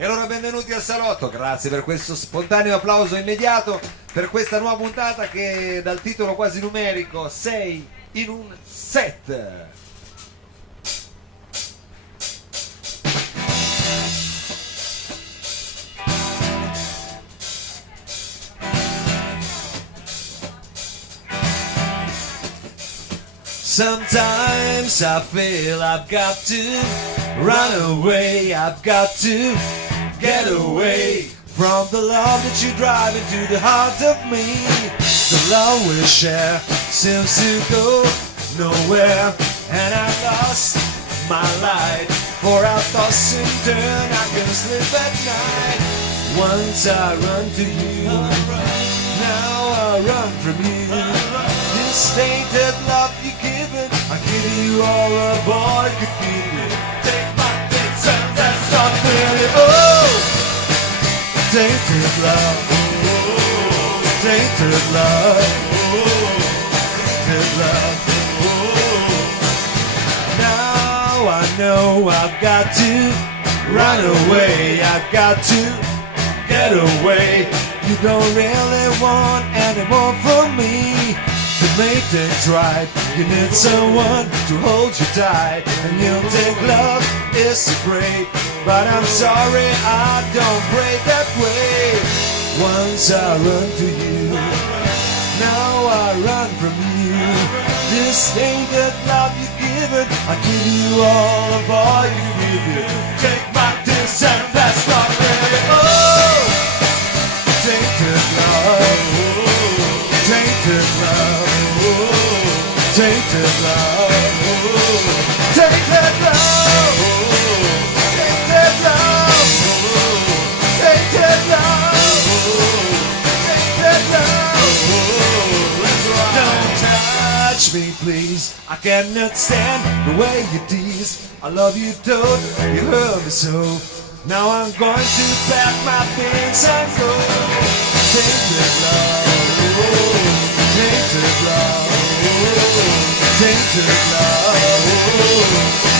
E allora benvenuti al salotto, grazie per questo spontaneo applauso immediato per questa nuova puntata che dal titolo quasi numerico 6 in un set. Sometimes I feel I've got to run away, I've got to get away from the love that you drive into the heart of me. The love we share seems to go nowhere, and I've lost my light. For I toss and turn, I can sleep at night. Once I run to you, now I run from you. This tainted love you given, I give you all a boy could give you. Take my things and that's not really. Oh, tainted love, oh, tainted love, oh, tainted love. Oh. Now I know I've got to run away, I've got to get away. You don't really want any more from me. To make things right, you need someone to hold you tight. And you think love is so great, but I'm sorry I don't break that way. Once I run to you, now I run from you. This tainted love you given, I give you all of all you give it. Take my this and that's not really. Oh, tainted love, oh, tainted love. Tainted love, tainted love, tainted love, tainted love, tainted love. Don't touch me, please. I cannot stand the way you tease. I love you, don't you hurt me so. Now I'm going to pack my things and go. Tainted love, tainted love. Tainted love,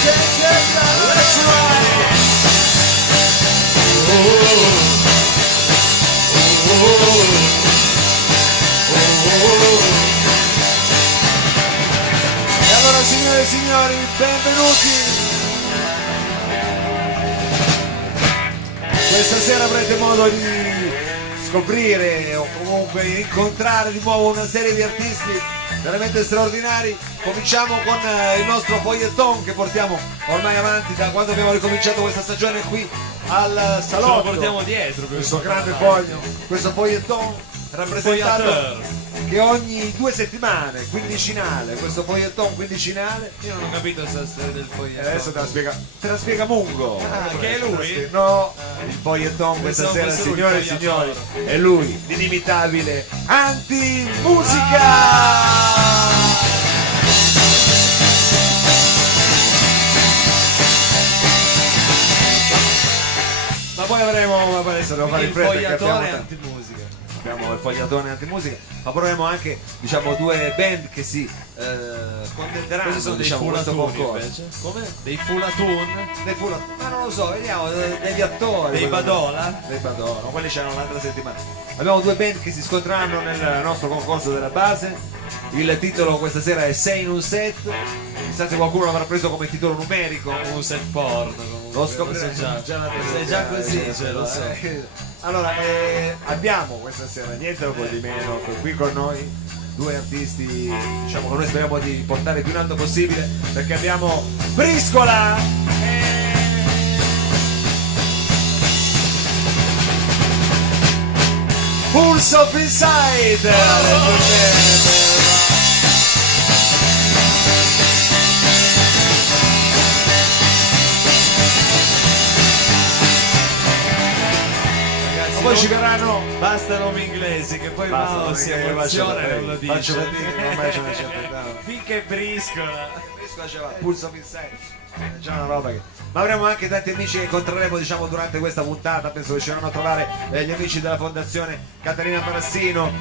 tainted love, that's right. E allora signore e signori, benvenuti. Questa sera avrete modo di scoprire o comunque incontrare di nuovo una serie di artisti veramente straordinari. Cominciamo con il nostro feuilleton che portiamo ormai avanti da quando abbiamo ricominciato questa stagione qui al salotto. Ce lo portiamo dietro questo grande foglio, questo feuilleton rappresentato che ogni 2 settimane, quindicinale, questo feuilleton quindicinale. Io non ho capito questa storia del feuilleton. Adesso te la spiega Mungo. Che è lui? No, il feuilleton questa sera, signore e signori, è lui, l'inimitabile Antimusica! Ma poi avremo, adesso devo fare in fretta perché abbiamo Antimusica. Abbiamo il fogliatone Antimusica, ma proveremo anche, diciamo, 2 band che si contenderanno, sono diciamo, dei questo fulatuni concorso. invece? Come? Dei fulatun? Ma non lo so, vediamo, degli attori. Dei Badola? Dei Badola, quelli c'erano l'altra settimana. Abbiamo 2 band che si scontreranno nel nostro concorso della base. Il titolo questa sera è 6 in un set. Chissà se qualcuno l'avrà preso come titolo numerico. Un set porno comunque. Lo scopriremo già. Sei già così, cioè, lo so. Allora, abbiamo questa sera niente poco di meno qui con noi 2 artisti, diciamo, che noi speriamo di portare più in alto possibile, perché abbiamo Briscola Pulse of Inside. Poi ci verranno, basta nomi inglesi che poi Mao si emoziona e non lo dice. Faccio vedere, ormai ce ne c'è. Finché briscola. Briscola c'è Pulse of Inside. C'è una roba che... Ma avremo anche tanti amici che incontreremo, diciamo, durante questa puntata. Penso che ci verranno a trovare gli amici della fondazione Caterina Parassino,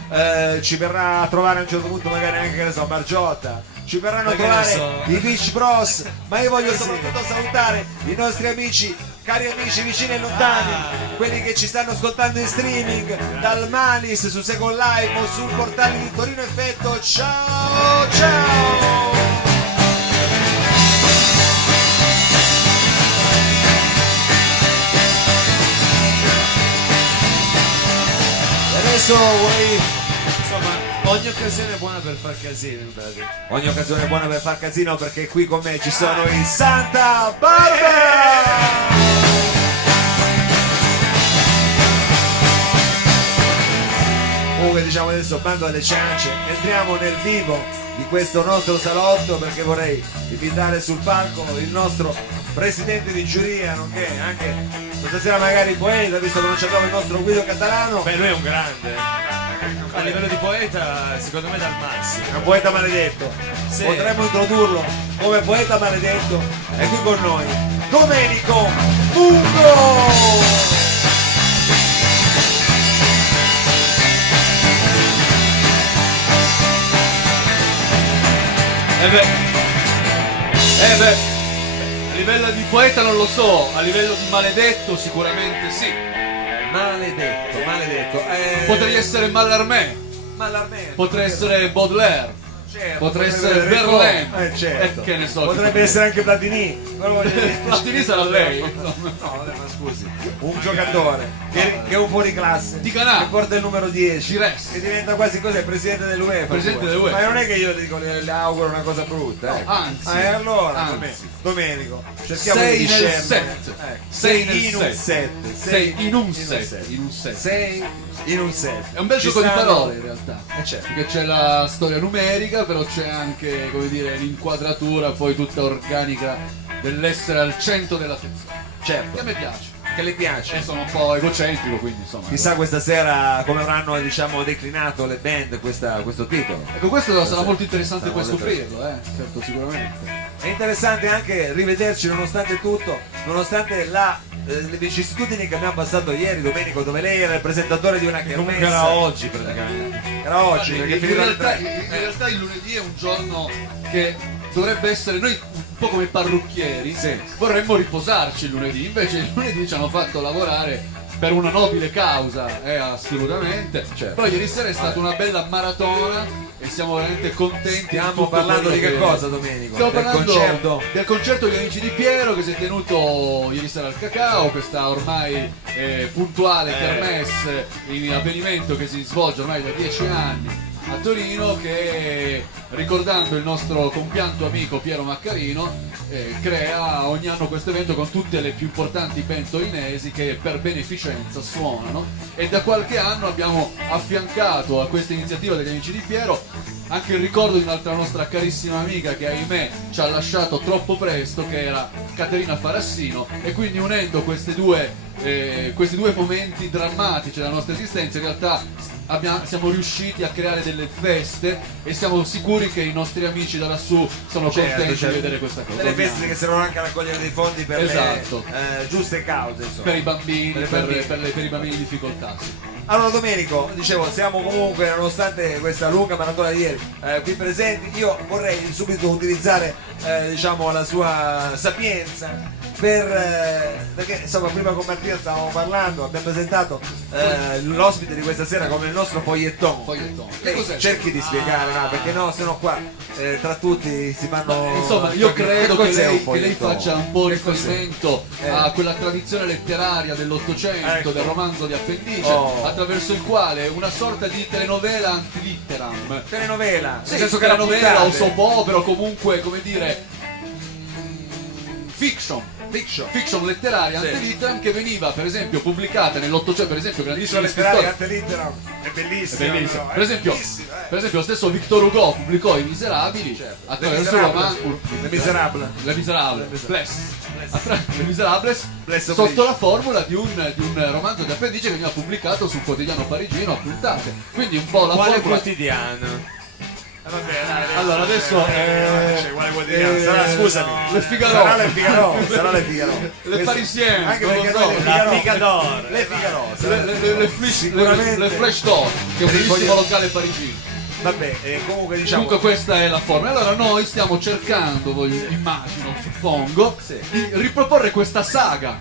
ci verrà a trovare a un certo punto magari anche, che ne so, Margiotta, ci verranno a trovare i Beach Bros, ma io voglio soprattutto salutare i nostri amici cari amici vicini e lontani, quelli che ci stanno ascoltando in streaming dal Malis su Second Life o sul portale di Torino Effetto. Ciao ciao. Adesso vuoi... Insomma, ogni occasione è buona per far casino, in pratica. Ogni occasione è buona per far casino, perché qui con me ci sono i Santa Barbara! Comunque diciamo adesso bando alle ciance, entriamo nel vivo di questo nostro salotto, perché vorrei invitare sul palco il nostro presidente di giuria, nonché anche questa sera magari poeta, visto che non c'è il nostro Guido Catalano. Beh, lui è un grande. A livello di poeta, secondo me dal massimo. È un poeta maledetto. Sì. Potremmo introdurlo come poeta maledetto. È qui con noi Domenico Mungo. A livello di poeta non lo so, a livello di maledetto sicuramente sì. Maledetto, maledetto. Potrei essere Mallarmé, Mallarmé. potrei essere Baudelaire, Certo, potrei potrebbe essere avere Verlaine, certo. che ne so. Potrebbe essere anche Platini. Però voglio dire- Platini sarà lei. No, vabbè, ma scusi. Un giocatore che è un fuori classe. Di Canà. Che porta il numero 10. Gires. Che diventa quasi cos'è? Presidente dell'UEFA. Presidente pure. dell'UEFA. Ma non è che io le dico, le auguro una cosa brutta. No, ecco. anzi. E allora, Anzi. Domenico, cerchiamo Sei di nel discernere. set. Ecco. Sei nel in un set. set. Sei in un set. set. In un set. Sei in un set. È un bel Ci gioco di stanno- parole in realtà. Certo. Perché c'è la storia numerica, però c'è anche, come dire, l'inquadratura poi tutta organica dell'essere al centro dell'attenzione. Che a Certo. me piace. Che le piace. E sono un po' egocentrico, quindi insomma. Chissà questa sera come avranno, diciamo, declinato le band questo titolo. Ecco, questo sarà Sì. molto interessante Sarà poi molto scoprirlo, certo, sicuramente. È interessante anche rivederci nonostante tutto, nonostante le vicissitudini che abbiamo passato ieri, Domenico, dove lei era il presentatore di una Comunque kermesse. era oggi praticamente. Era oggi, Guardi, perché in, finirà alle realtà, 3. in realtà il lunedì è un giorno che dovrebbe essere, noi un po' come parrucchieri, Sì. vorremmo riposarci il lunedì, invece il lunedì ci hanno fatto lavorare per una nobile causa, assolutamente. Certo. Però ieri sera è stata una bella maratona e siamo veramente contenti. di Stiamo tutto parlando di quello che cosa, Domenico? Stiamo Del parlando concerto? del concerto degli Amici di Piero che si è tenuto ieri sera al Cacao, questa ormai puntuale kermesse, in avvenimento che si svolge ormai da 10 anni a Torino, che ricordando il nostro compianto amico Piero Maccarino crea ogni anno questo evento con tutte le più importanti band torinesi che per beneficenza suonano, e da qualche anno abbiamo affiancato a questa iniziativa degli Amici di Piero anche il ricordo di un'altra nostra carissima amica che ahimè ci ha lasciato troppo presto, che era Caterina Farassino, e quindi unendo questi due momenti drammatici della nostra esistenza in realtà siamo riusciti a creare delle feste e siamo sicuri che i nostri amici da lassù sono contenti di vedere questa cosa. Delle feste che servono anche a raccogliere dei fondi per Esatto. le giuste cause, insomma. Per i bambini, Per i per, bambini. per i bambini in difficoltà. Sì. Allora Domenico, dicevo, siamo comunque, nonostante questa lunga maratona di ieri, qui presenti. Io vorrei subito utilizzare diciamo la sua sapienza perché insomma prima con Martina stavamo parlando, abbiamo presentato l'ospite di questa sera come il nostro foglietton. Che Lei cos'è? cerchi di spiegare, no? Perché no, se no qua tra tutti si fanno. Insomma, io credo che cos'è un lei foglietton? faccia un po' Che cos'è? riferimento a quella tradizione letteraria dell'Ottocento, Ecco. del romanzo di appendice, Oh. attraverso il quale una sorta di telenovela antilitteram. Telenovela, Sì, nel senso che era telenovela o puntate. soap opera, o comunque, come dire, fiction. Fiction letteraria Sì. antilitteram, che veniva per esempio pubblicata nell'Ottocento, per esempio L'isola grandissimi letteraria scrittori. ante litteram è È bellissima. bellissimo. però, è Per esempio, bellissima, per esempio lo stesso Victor Hugo pubblicò I Miserabili attraverso il romanzo Le Miserable. Le Miserables, Le Miserables, Bless sotto Oblige. la formula di un romanzo di appendice che veniva pubblicato su un quotidiano parigino a puntate. Quindi un po' la Quale formula. quotidiano? Vabbè, dai, Allora adesso quale quotidiano? Sarà, scusami. Le Figaro. Sarà le Figaro, sarà le Figaro. Le Parisienne, Anche non lo perché so. noi le La Figaro. Figador. Le Figaro. Le Flash Door, che è un bellissimo locale parigino. Vabbè, comunque diciamo. Comunque questa è la forma. Allora noi stiamo cercando, immagino, suppongo, Sì. di riproporre questa saga